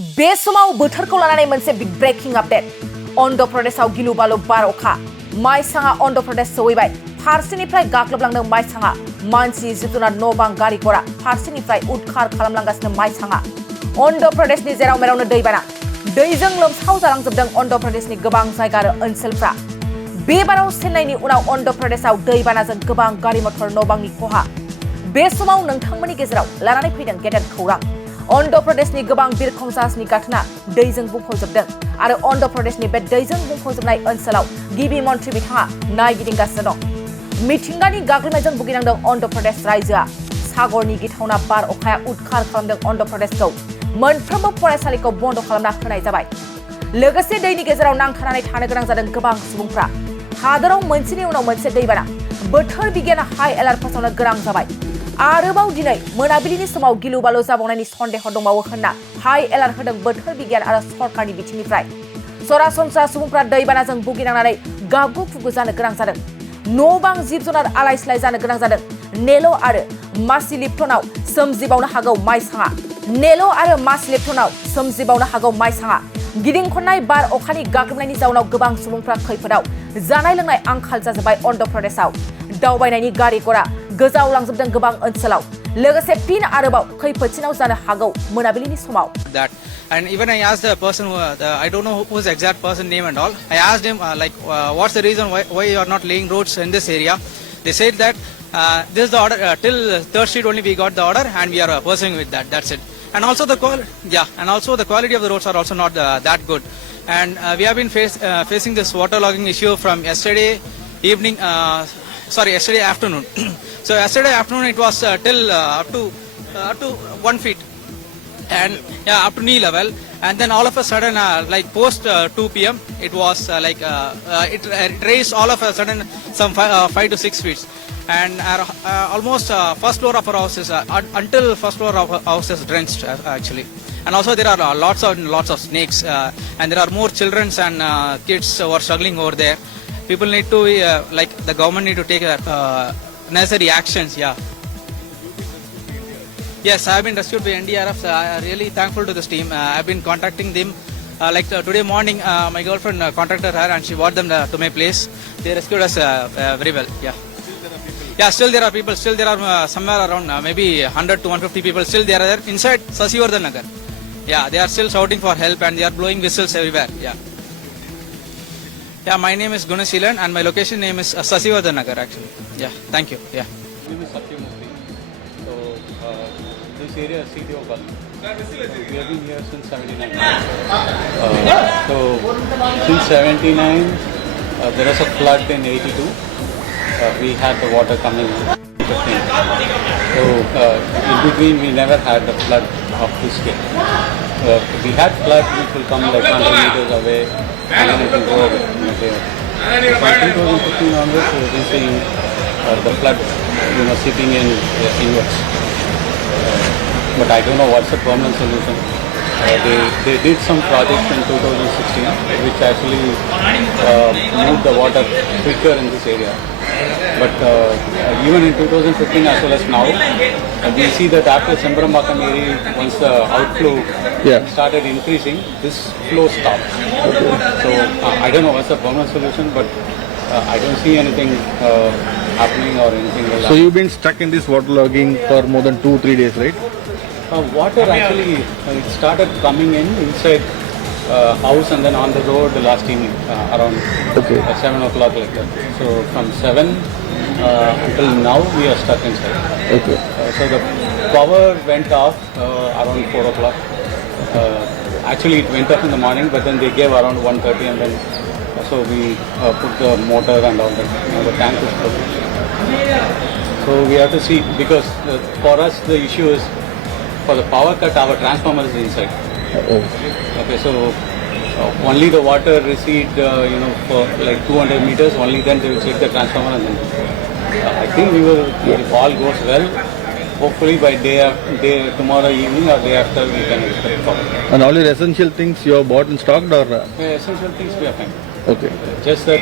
बे समाव बोथोरखौ लानानै मोनसे बिग ब्रेकिं आपडेट अन्ध्र प्रदेशआव गिलु बालु बार अखा माइसाङा अन्ध्र प्रदेश सौहैबाय फारसेनिफ्राय गाग्लोबलांदों माइसाङा मानसि जिब जुनार न' बां गारि घोड़ा फारसेनिफ्राय उदखार खालामलांगासिनो माइसाङा अन्ध्र प्रदेशनि जेराव मेरावनो दैबाना दैजों लोमसाव जालांजोबदों अन्ध्र प्रदेशनि गोबां जायगा आरो ओनसोलफ्रा बे बाराव चेन्नाइनि उनाव अन्ध्र प्रदेशआव दैबानाजों गोबां गारि मटर न' बांनि खहा बे समाव नोंथांमोननि गेजेराव लानानै फैदों गेदेर खौरां अन्ध्र प्रदेशनि गोबां बिरखं जाहाजनि गाथोना दैजों बुंफबजोबदों आरो अन्ध्र प्रदेशनि बे दैजों बुंफबजोबनाय ओनसोलाव गिबि मन्थ्रि बिथाङा नायगिदिंगासिनो दं मिथिंगानि गाग्लोबनायजों भुगिनांदों अन्ध्र प्रदेश रायजोआ सागरनि गिथावना बार अखाया उदखार खालामदों अन्ध्र प्रदेशखौ मोनफ्रोमबो फरायसालिखौ बन्द खालामना होनाय जाबाय लोगोसे दैनि गेजेराव नांथानानै थानो गोनां जादों गोबां सुबुंफ्रा हादराव मोनसेनि उनाव मोनसे दैबाना बोथोर बिगियाना हाई एलार्ट फोसावनो गोनां जाबाय आरोबाव दिनै मोनाबिलिनि समाव गिलु बालु जाबावनायनि सन्देह दंबावो होनना हाई एलार्ट होदों बोथोर बिगियान आरो सरकारनि बिथिंनिफ्राय सरासनस्रा सुबुंफ्रा दैबानाजों भुगिनांनानै गाबगु खुगु जानो गोनां जादों न' बां जिब जुनार आलाय सिलाय जानो गोनां जादों नेल' आरो मासिलिप्टनाव सोमजिबावनो हागौ माइसाङा नेल' आरो मासिलिप्टनाव सोमजिबावनो हागौ माइसाङा गिदिं खननाय बार अखानि गाग्लोबनायनि जाउनाव गोबां सुबुंफ्रा खैफोदाव जानाय लोंनाय आंखाल जाजोबबाय अन्ध्र प्रदेशआव दावबायनायनि गारि घोड़ा गोजावलांजोबदों गोबां ओनसोलाव लोगोसे फिन आरोबाव खैफोदसिनाव जानो हागौ मोनाबिलिनि समाव And even I asked the person who, I don't know who's the exact person name and all. I asked him what's the reason why you are not laying roads in this area. They said that this is the order till 3rd Street only we got the order and we are pursuing with that. That's it. And also the quality of the roads are also not that good. And we have been facing this waterlogging issue from yesterday evening. Yesterday afternoon. So yesterday afternoon it was till up to 1 feet. And up to knee level, and then all of a sudden post 2 p.m. it was it raised all of a sudden some 5 to 6 feet, and almost first floor of our house is until first floor of our house is drenched actually. And also there are lots of snakes, and there are more children and kids who are struggling over there. People need to the government need to take necessary actions. Yes, I have been rescued by NDRF. I am really thankful to this team. I have been contacting them. Today morning, my girlfriend contacted her and she brought them to my place. They rescued us very well. Still there are people. Still there are somewhere around maybe 100 to 150 people. Still they are there inside Sasivardhan Nagar. They are still shouting for help and they are blowing whistles everywhere. My name is Gunasilan and my location name is Sasivardhan Nagar actually. Thank you. This area is CTO Colony. We have been here since 79. Since 79, there was a flood in 82. We had the water coming in 15. In between, we never had a flood of this scale. We had flood, which will come like 100 meters away, and then it will go away in a day. From 2015 onwards, we have been seeing the flood, sitting in inwards. But I don't know what's the permanent solution. They did some projects in 2016 which actually moved the water quicker in this area. But even in 2015 as well as now, we see that after Sembrambakam area, once the outflow started increasing, this flow stopped. So I don't know what's the permanent solution, but I don't see anything happening or anything like that. So you've been stuck in this waterlogging for more than 2-3 days, right? Water actually it started coming in inside house and then on the road last evening around 7 o'clock like that. So from 7 until now we are stuck inside. So the power went off around 4 o'clock. Actually it went off in the morning, but then they gave around 1:30 and then so we put the motor and all that. The tank is full. So we have to see, because for us the issue is for the power cut, our transformer is inside. So only the water recede, for like 200 meters. Only then they will check the transformer, and then I think we will. If all goes well, hopefully by tomorrow evening or day after we can expect power. And all your essential things you have bought and stocked, or? Essential things we are fine. Just that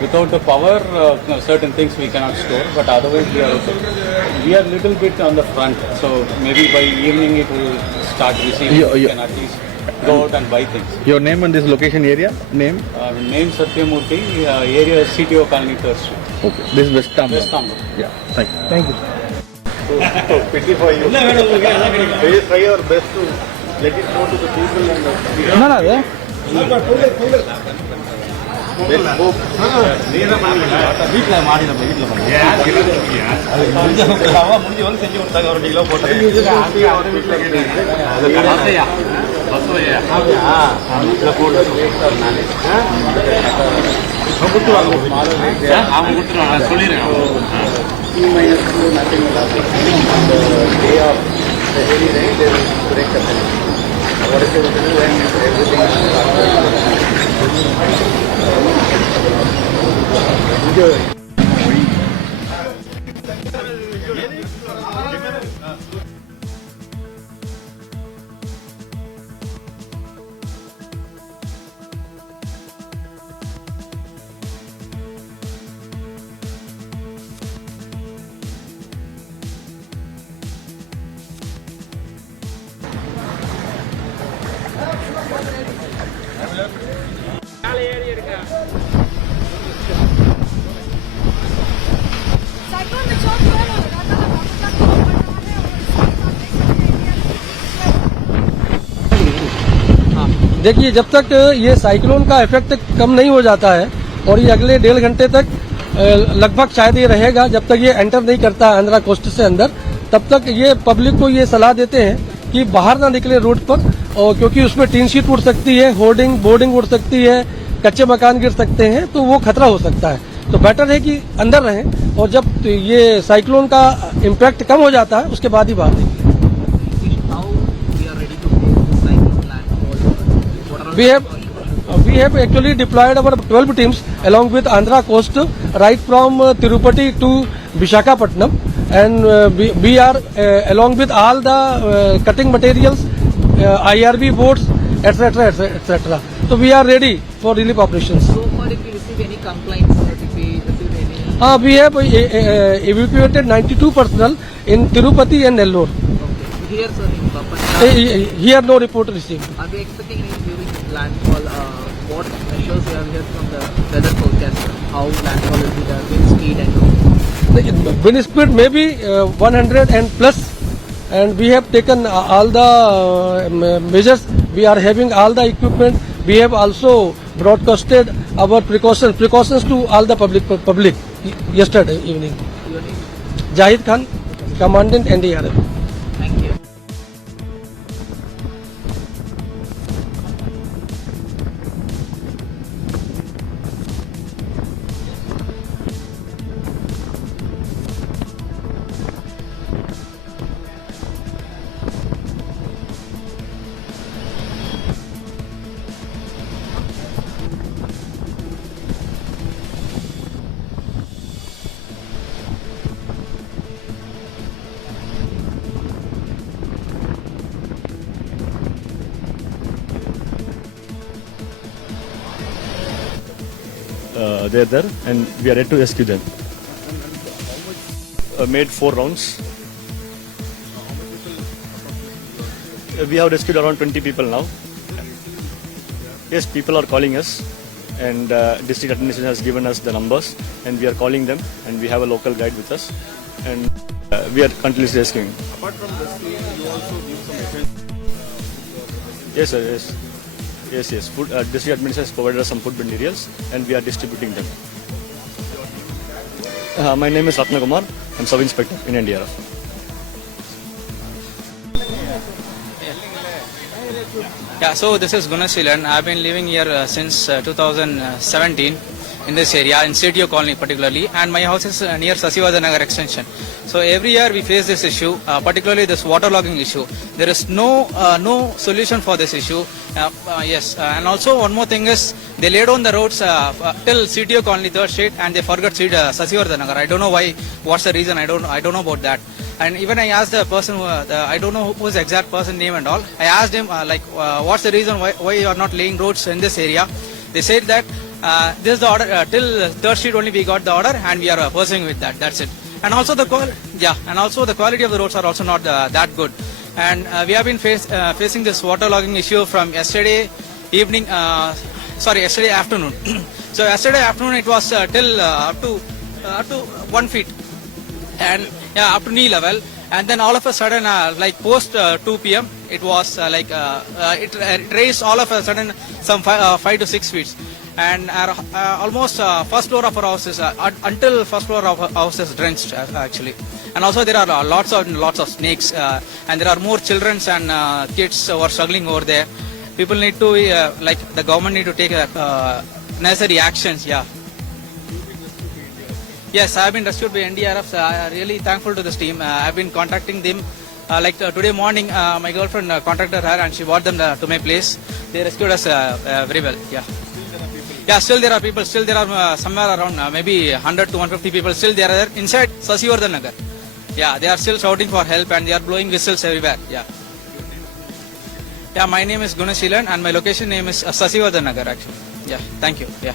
without the power, certain things we cannot store, but otherwise we are okay. We are little bit on the front, so maybe by evening it will start receiving. We can at least go out and buy things. Your name and this location area? Name? Name Satyamurthi, area is CTO Colony 3rd Street. Okay. This is West Tamil. West Tamil. Yeah. Thank you. Thank you. Pity for you. Please try your best to let it know to the people and the என்னடா அது देखिए, जब तक ये cyclone का effect कम नहीं हो जाता है और ये अगले 1.5 घंटे तक लगभग शायद ये रहेगा, जब तक ये एंटर नहीं करता आंध्रा कोस्ट से अंदर, तब तक ये पब्लिक को ये सलाह देते हैं कि बाहर ना निकले रोड पर, और क्योंकि उसमें टीन शीट उड़ सकती है, बोर्डिंग उड़ सकती है, कच्चे मकान गिर सकते हैं, तो वो खतरा हो सकता है। तो बेटर है कि अंदर रहें, और जब ये साइक्लोन का इम्पैक्ट कम हो जाता है उसके बाद ही बाहर निकलें। We have actually deployed our 12 teams along with Andhra Coast right from Tirupati to Visakhapatnam, and we are along with all the cutting materials, IRB boats, etc. etc. So we are ready for relief operations. So far, if you receive any complaints or if we received any? We have evacuated 92 personnel in Tirupati and Nellore. Okay. Here, sir, Here no report received. are we expecting any during landfall? What measures we have here from the weather forecast? How landfall will be the wind speed and all? The wind speed may be 100 and plus, and we have taken all the measures. We are having all the equipment. We have also broadcasted our precautions to all the public yesterday evening. Your name? Jahid Khan, Commandant NDRF. Thank you. They're there and we are ready to rescue them. Made 4 rounds. We have rescued around 20 people now. Yes, people are calling us, and district administration has given us the numbers, and we are calling them, and we have a local guide with us, and we are continuously rescuing. Apart from rescuing, you also give some essential. Yes, sir, yes. Yes. Food, district administration has provided us some food materials, and we are distributing them. My name is Ratna Kumar. I'm sub-inspector in NDRF. Yeah, so this is Gunasilan. I've been living here since 2017 in this area, in CTO colony particularly, and my house is near Sasiwada Nagar extension. So every year we face this issue, particularly this waterlogging issue. There is no solution for this issue. And also one more thing is they laid on the roads till CTO colony 3rd Street, and they forgot Sasiwada Nagar. I don't know why. What's the reason? I don't know about that. And even I asked the person, I don't know who's the exact person name and all. I asked him what's the reason why you are not laying roads in this area. They said that this is the order till 3rd Street only we got the order, and we are pursuing with that. That's it. And also the quality of the roads are also not that good. and we have been facing this waterlogging issue from yesterday evening. Yesterday afternoon. So yesterday afternoon it was till up to 1 feet, and yeah, up to knee level. And then all of a sudden, like post 2 p.m., it was it raised all of a sudden some 5 to 6 feet, and almost first floor of our house is until first floor of our house is drenched actually. And also there are lots of snakes, and there are more children and kids who are struggling over there. People need to like the government need to take necessary actions. Yeah. Yes, I have been rescued by NDRF. I am really thankful to this team. I have been contacting them. Today morning, my girlfriend contacted her and she brought them to my place. They rescued us very well. Yeah. Yeah, still there are people. Still there are somewhere around maybe 100 to 150 people. Still they are there inside Sasivardhan Nagar. Yeah, they are still shouting for help and they are blowing whistles everywhere. Yeah. Yeah, my name is Gunashilan and my location name is Sasivardhan Nagar actually. Yeah, thank you. Yeah.